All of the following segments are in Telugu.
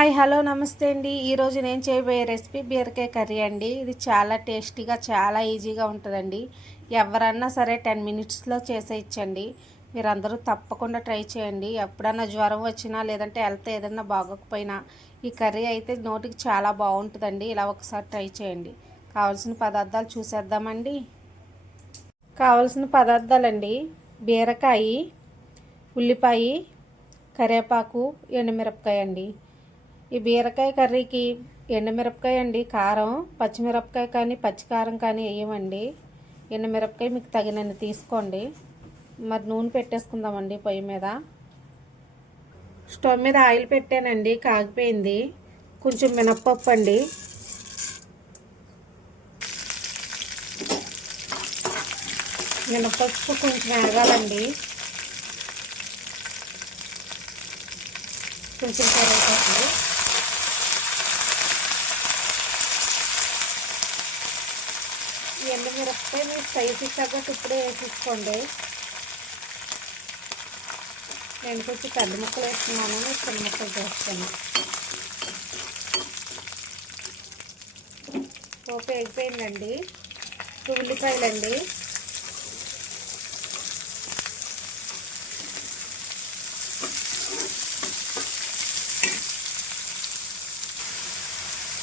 హాయ్ హలో నమస్తే అండి. ఈరోజు నేను చేయబోయే రెసిపీ బీరకాయ కర్రీ అండి. ఇది చాలా టేస్టీగా చాలా ఈజీగా ఉంటుందండి. ఎవరన్నా సరే 10 మినిట్స్లో చేసేయచ్చండి. మీరందరూ తప్పకుండా ట్రై చేయండి. ఎప్పుడన్నా జ్వరం వచ్చినా లేదంటే హెల్త్ ఏదన్నా బాగోకపోయినా ఈ కర్రీ అయితే నోటికి చాలా బాగుంటుందండి. ఇలా ఒకసారి ట్రై చేయండి. కావాల్సిన పదార్థాలు చూసేద్దామండి. కావాల్సిన పదార్థాలండి: బీరకాయ, ఉల్లిపాయ, కరివేపాకు, ఎండుమిరపకాయ అండి. ఈ బీరకాయ కర్రీకి ఎండుమిరపకాయ అండి, కారం, పచ్చిమిరపకాయ కానీ పచ్చికారం కానీ వేయమండి. ఎండుమిరపకాయ మీకు తగినన్ని తీసుకోండి. మరి నూనె పెట్టేసుకుందామండి పొయ్యి మీద. స్టవ్ మీద ఆయిల్ పెట్టానండి, కాగిపోయింది. కొంచెం మినప్పప్పు అండి, మినప్పప్పు కొంచెం వేగాలండి. కొంచెం కరివేపాకు, ఎండుమిరపకాయ మీ సైజు తగ్గట్టు ఇప్పుడే వేసేసుకోండి. నేను కొంచెం పెద్ద ముక్కలు వేస్తున్నాను, మీరు చిన్న ముక్కలు చేస్తాను. పోపు ఎగిపోయిందండి. ఉల్లిపాయలండి,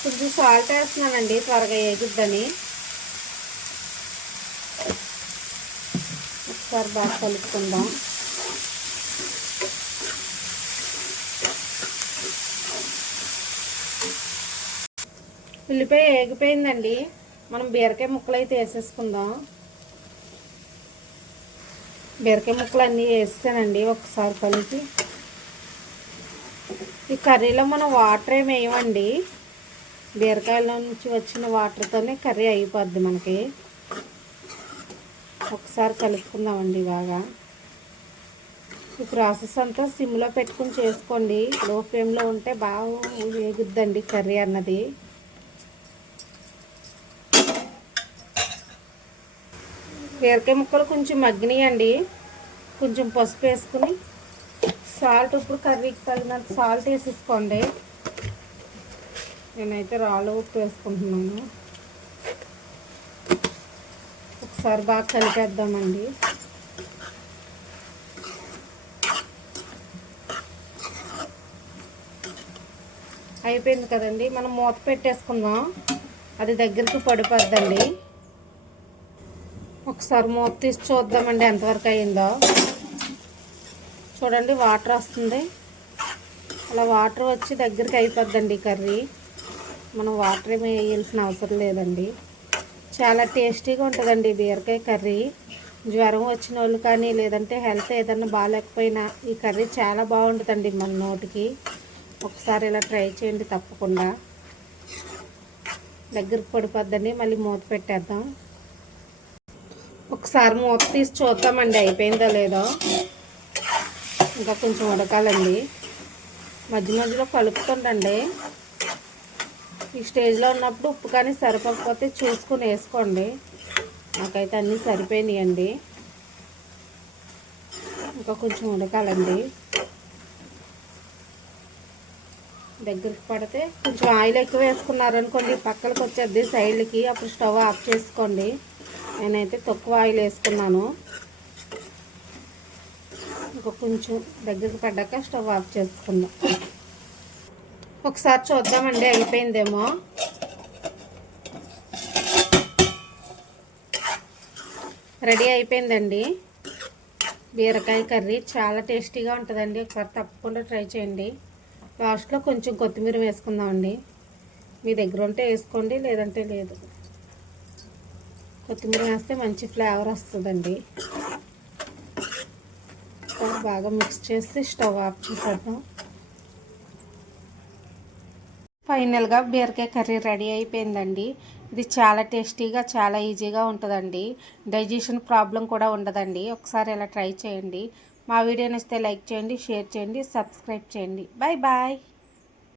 కొంచెం సాల్ట్ వేస్తున్నానండి త్వరగా ఎగుద్దని. ఒకసారి బాగా కలుపుకుందాం. ఉల్లిపాయ ఏగిపోయిందండి. మనం బీరకాయ ముక్కలు అయితే వేసేసుకుందాం. బీరకాయ ముక్కలు అన్నీ వేసానండి. ఒకసారి కలిపి ఈ కర్రీలో మనం వాటర్ ఏమి వేయమండి. బీరకాయలో నుంచి వచ్చిన వాటర్తోనే కర్రీ అయిపోద్ది మనకి. ఒకసారి కలుపుకుందామండి బాగా. ఈ ప్రాసెస్ అంతా సిమ్లో పెట్టుకుని చేసుకోండి. లో ఫ్లేమ్లో ఉంటే బాగా వేగుద్దండి కర్రీ అన్నది. బీరకాయ ముక్కలు కొంచెం మగ్గినాయండి. కొంచెం పసుపు వేసుకుని సాల్ట్, ఇప్పుడు కర్రీకి తగినంత సాల్ట్ వేసేసుకోండి. నేనైతే రాళ్ళు ఉప్పు వేసుకుంటున్నాను. ఒకసారి బాగా కలిపేద్దామండి. అయిపోయింది కదండి, మనం మూత పెట్టేసుకుందాం. అది దగ్గరికి పడిపోద్దండి. ఒకసారి మూత తీసి చూద్దామండి ఎంతవరకు అయిందో. చూడండి, వాటర్ వస్తుంది. అలా వాటర్ వచ్చి దగ్గరికి అయిపోద్దండి కర్రీ. మనం వాటర్ ఏమి వేయాల్సిన అవసరం లేదండి. చాలా టేస్టీగా ఉంటుందండి బీరకాయ కర్రీ. జ్వరం వచ్చిన వాళ్ళు కానీ లేదంటే హెల్త్ ఏదన్నా బాగాలేకపోయినా ఈ కర్రీ చాలా బాగుంటుందండి మన నోటికి. ఒకసారి ఇలా ట్రై చేయండి తప్పకుండా. దగ్గరికి పడిపోద్దండి. మళ్ళీ మూత పెట్టేద్దాం. ఒకసారి మూత తీసి చూద్దామండి అయిపోయిందో లేదో. ఇంకా కొంచెం ఉడకాలండి. మధ్య మధ్యలో కలుపుతుండండి. ఈ స్టేజ్లో ఉన్నప్పుడు ఉప్పు కానీ సరిపోకపోతే చూసుకొని వేసుకోండి. నాకైతే అన్నీ సరిపోయినాయండి. ఇంకా కొంచెం ఉడకాలండి. దగ్గరికి పడితే కొంచెం ఆయిల్ ఎక్కువ వేసుకున్నారనుకోండి పక్కలకు వచ్చేది సైడ్లకి, అప్పుడు స్టవ్ ఆఫ్ చేసుకోండి. నేనైతే తక్కువ ఆయిల్ వేసుకున్నాను. ఇంకా కొంచెం దగ్గరికి పడ్డాక స్టవ్ ఆఫ్ చేసుకుందాం. ఒకసారి చూద్దామండి అయిపోయిందేమో. రెడీ అయిపోయిందండి బీరకాయ కర్రీ. చాలా టేస్టీగా ఉంటుందండి. ఒకసారి తప్పకుండా ట్రై చేయండి. లాస్ట్లో కొంచెం కొత్తిమీర వేసుకుందామండి. మీ దగ్గర ఉంటే వేసుకోండి, లేదంటే లేదు. కొత్తిమీర వేస్తే మంచి ఫ్లేవర్ వస్తుందండి. బాగా మిక్స్ చేసి స్టవ్ ఆఫ్ చేసేద్దాం. ఫైనల్గా బీరకాయ కర్రీ రెడీ అయిపోయిందండి. ఇది చాలా టేస్టీగా చాలా ఈజీగా ఉంటుందండి. డైజెషన్ ప్రాబ్లం కూడా ఉండదండి. ఒకసారి ఇలా ట్రై చేయండి. మా వీడియో నచ్చితే లైక్ చేయండి, షేర్ చేయండి, సబ్స్క్రైబ్ చేయండి. Bye bye.